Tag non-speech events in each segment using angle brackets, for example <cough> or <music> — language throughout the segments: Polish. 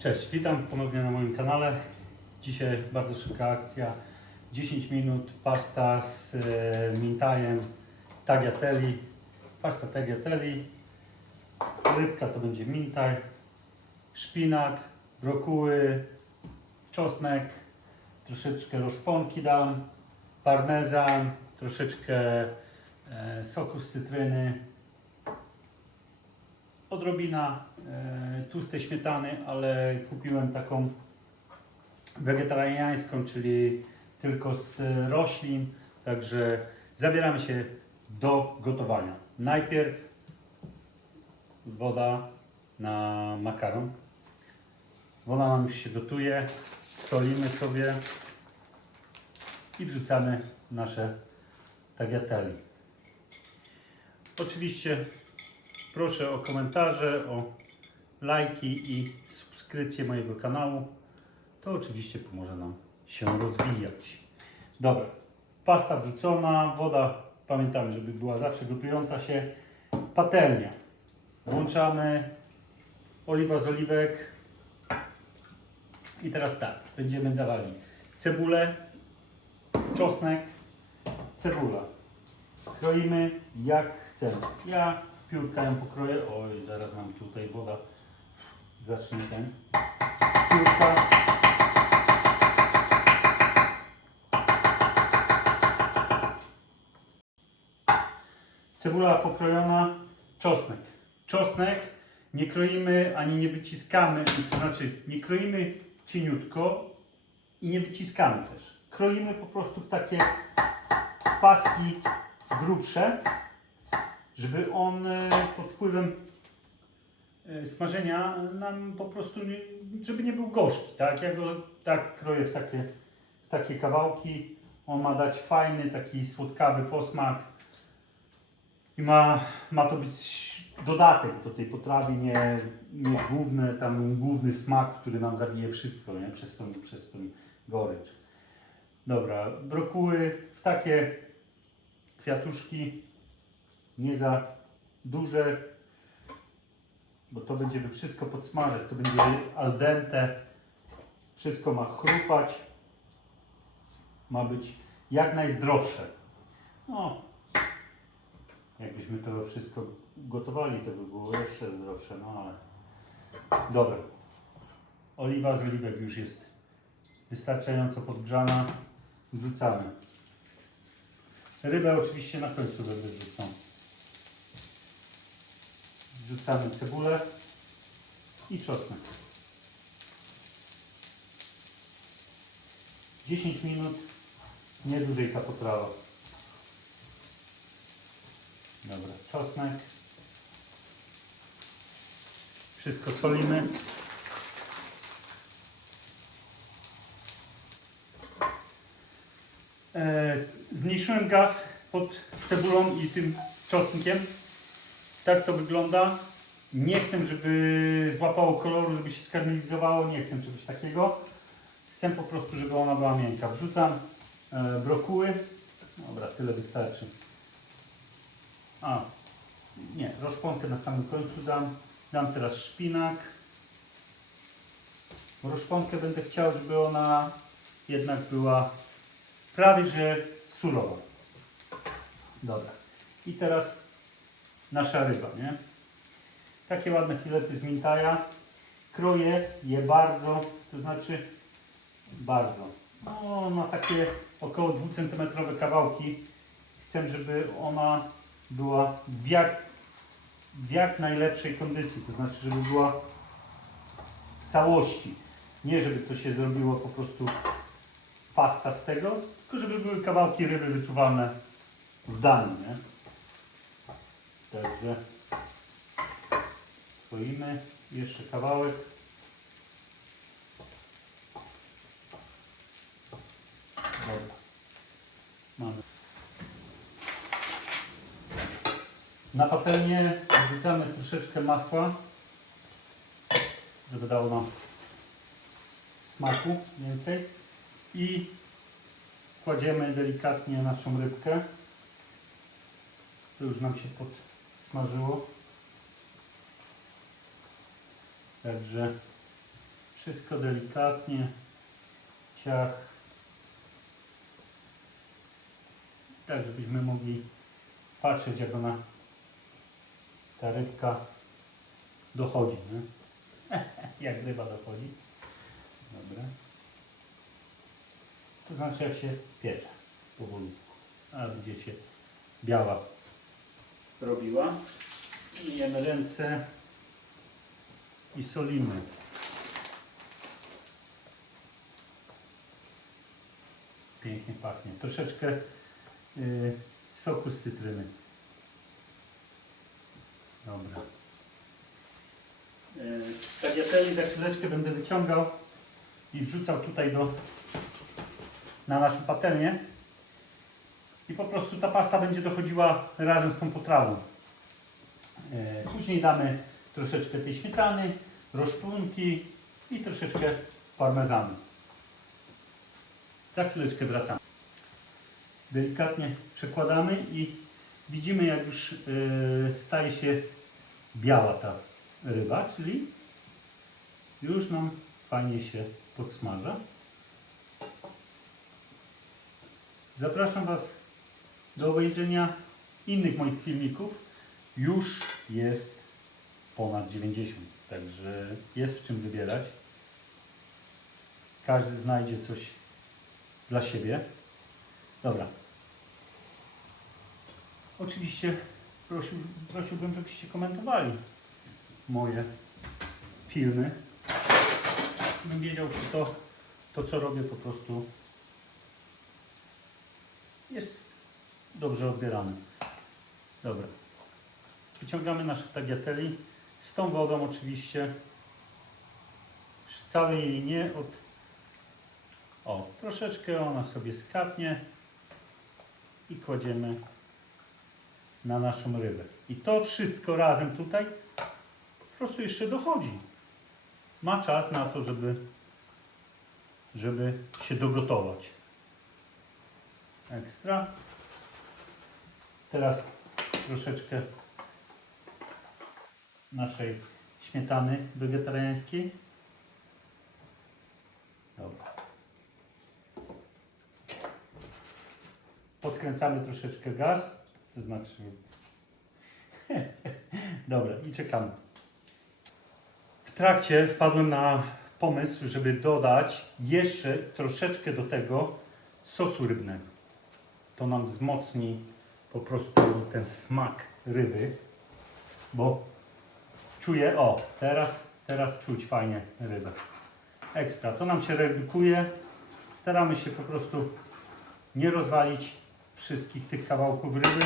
Cześć, witam ponownie na moim kanale. Dzisiaj bardzo szybka akcja. 10 minut pasta z e, mintajem tagliatelle. Pasta tagliatelle. Rybka to będzie mintaj. Szpinak, brokuły, czosnek, troszeczkę roszponki dam, parmezan, troszeczkę e, soku z cytryny, odrobina e, tłustej śmietany, ale kupiłem taką wegetariańską, czyli tylko z roślin, także zabieramy się do gotowania. Najpierw woda na makaron. Woda nam już się gotuje, solimy sobie i wrzucamy nasze tagliatelle. Oczywiście Proszę o komentarze, o lajki i subskrypcję mojego kanału. To oczywiście pomoże nam się rozwijać. Dobra, pasta wrzucona, woda, pamiętamy, żeby była zawsze gotująca się. Patelnia. Włączamy oliwa z oliwek. I teraz tak, będziemy dawali cebulę, czosnek, cebula. Kroimy jak chcemy. Ja piórka ją pokroję. Oj, zaraz nam tutaj woda zacznie ten. Piórka. Cebula pokrojona, czosnek. Czosnek nie kroimy ani nie wyciskamy, to znaczy nie kroimy cieniutko i nie wyciskamy też. Kroimy po prostu w takie paski grubsze, żeby on e, pod wpływem e, smażenia nam po prostu, nie, żeby nie był gorzki, tak? Ja go tak kroję w takie, w takie kawałki. On ma dać fajny, taki słodkawy posmak i ma, ma to być dodatek do tej potrawy, nie, nie główny, tam główny smak, który nam zabije wszystko, nie? Przez tą, przez tą gorycz. Dobra, brokuły w takie kwiatuszki nie za duże, bo to będziemy wszystko podsmażać, to będzie al dente, wszystko ma chrupać, ma być jak najzdrowsze. No, jakbyśmy to wszystko gotowali, to by było jeszcze zdrowsze, no ale dobra. Oliwa z oliwek już jest wystarczająco podgrzana, wrzucamy. Rybę oczywiście na końcu będę wrzucał. Wrzucamy cebulę i czosnek. 10 minut, nie dłużej ta potrawa. Dobra, czosnek. Wszystko solimy. E, zmniejszyłem gaz pod cebulą i tym czosnkiem. Tak to wygląda. Nie chcę, żeby złapało koloru, żeby się skarmelizowało. Nie chcę czegoś takiego. Chcę po prostu, żeby ona była miękka. Wrzucam e, brokuły. Dobra, tyle wystarczy. A, nie, roszponkę na samym końcu dam. Dam teraz szpinak. Roszponkę będę chciał, żeby ona jednak była prawie że surowa. Dobra. I teraz nasza ryba, nie? Takie ładne filety z mintaja. Kroję je bardzo, to znaczy bardzo. No, na takie około 2 cm kawałki. Chcę, żeby ona była w jak, w jak najlepszej kondycji, to znaczy, żeby była w całości. Nie, żeby to się zrobiło po prostu pasta z tego, tylko żeby były kawałki ryby wyczuwalne w daniu? Także kroimy jeszcze kawałek. Dobra. Mamy. Na patelnię wrzucamy troszeczkę masła, żeby dało nam smaku więcej i kładziemy delikatnie naszą rybkę. To już nam się podsmażyło. Także Wszystko delikatnie. Ciach. Tak, żebyśmy mogli patrzeć, jak ona, ta rybka dochodzi. Nie? <laughs> jak ryba dochodzi. Dobra. To znaczy, jak się piecze powolutku. A widzicie, biała robiła. Myjemy ręce i solimy. Pięknie pachnie. Troszeczkę y, soku z cytryny. Dobra. Y, tagliatelle za chwileczkę będę wyciągał i wrzucał tutaj do na naszą patelnię. I po prostu ta pasta będzie dochodziła razem z tą potrawą. E, Później damy troszeczkę tej śmietany, roszpunki i troszeczkę parmezanu. Za chwileczkę wracamy. Delikatnie przekładamy i widzimy jak już e, staje się biała ta ryba, czyli już nam fajnie się podsmaża. Zapraszam Was do obejrzenia innych moich filmików. Już jest ponad 90, także jest w czym wybierać. Każdy znajdzie coś dla siebie. Dobra. Oczywiście prosił, prosiłbym, żebyście komentowali moje filmy. Bym wiedział, czy to, to co robię po prostu jest dobrze odbierany. Dobra. Wyciągamy nasze tagliatelle z tą wodą oczywiście. Wcale jej nie od... O, troszeczkę ona sobie skapnie i kładziemy na naszą rybę. I to wszystko razem tutaj po prostu jeszcze dochodzi. Ma czas na to, żeby, żeby się dogotować. Ekstra. Teraz troszeczkę naszej śmietany wegetariańskiej. Dobra. Podkręcamy troszeczkę gaz, to znaczy... <laughs> Dobra, i czekamy. W trakcie wpadłem na pomysł, żeby dodać jeszcze troszeczkę do tego sosu rybnego. To nam wzmocni po prostu ten smak ryby, bo czuję, o, teraz, teraz czuć fajnie rybę. Ekstra, to nam się redukuje. Staramy się po prostu nie rozwalić wszystkich tych kawałków ryby.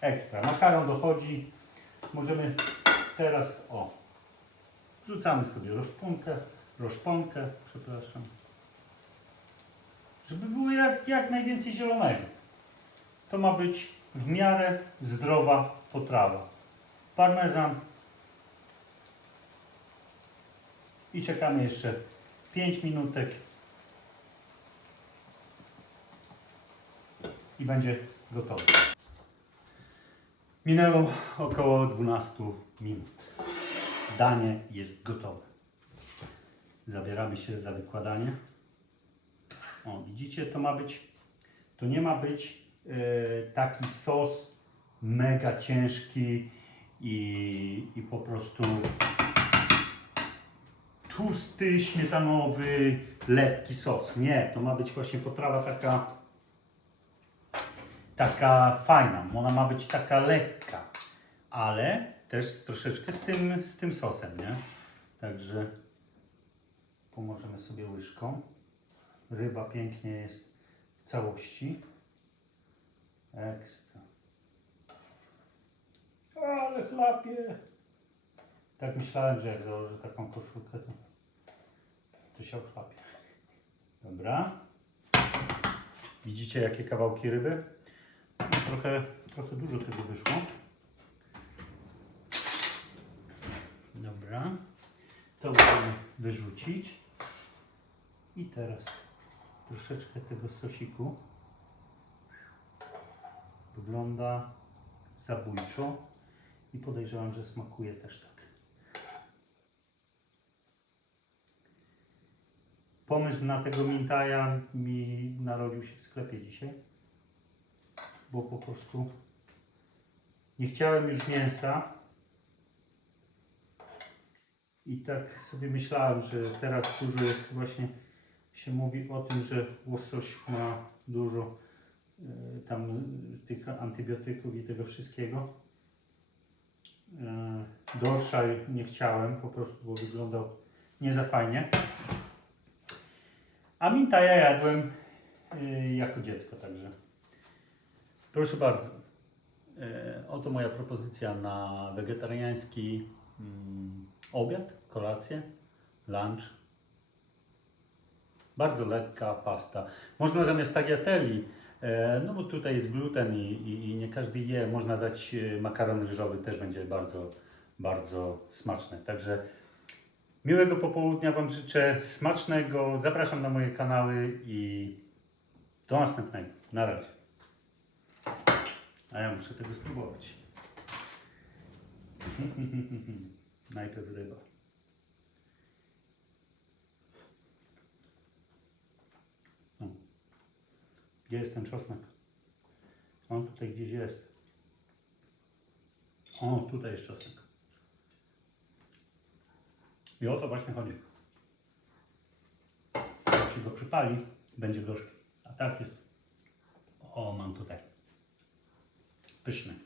Ekstra, makaron dochodzi. Możemy teraz, o, wrzucamy sobie roszpunkę, roszponkę, przepraszam, żeby było jak, jak najwięcej zielonego. To ma być w miarę zdrowa potrawa. Parmezan. I czekamy jeszcze 5 minutek. I będzie gotowe. Minęło około 12 minut. Danie jest gotowe. Zabieramy się za wykładanie. O, widzicie, to ma być, to nie ma być taki sos mega ciężki i, i po prostu tłusty, śmietanowy, lekki sos. Nie, to ma być właśnie potrawa taka taka fajna. Ona ma być taka lekka, ale też troszeczkę z tym, z tym sosem, nie? Także pomożemy sobie łyżką. Ryba pięknie jest w całości. Ekstra. Ale chlapie. Tak myślałem, że jak założę taką koszulkę, to, to się ochlapie. Dobra. Widzicie jakie kawałki ryby? Trochę, trochę dużo tego wyszło. Dobra. To musimy wyrzucić. I teraz troszeczkę tego sosiku. Wygląda zabójczo i podejrzewam, że smakuje też tak. Pomysł na tego mintaja mi narodził się w sklepie dzisiaj, bo po prostu nie chciałem już mięsa i tak sobie myślałem, że teraz dużo jest właśnie się mówi o tym, że łosoś ma dużo tam e, tych antybiotyków i tego wszystkiego. E, Dorsza nie chciałem, po prostu bo wyglądał nie za fajnie. A mintaja jadłem jako dziecko także. Proszę bardzo. Oto moja propozycja na wegetariański mm, obiad, kolację, lunch. Bardzo lekka pasta. Można zamiast tagliateli, no bo tutaj jest gluten i, i, i nie każdy je, można dać e, makaron ryżowy, też będzie bardzo, bardzo smaczne. Także miłego popołudnia Wam życzę, smacznego, zapraszam na moje kanały i do następnego. Na razie. A ja muszę tego spróbować. <laughs> Najpierw ryba. Gdzie jest ten czosnek? On tutaj gdzieś jest. O, tutaj jest czosnek. I o to właśnie chodzi. Jak się go przypali, będzie gorzki. A tak jest. O, mam tutaj. Pyszny.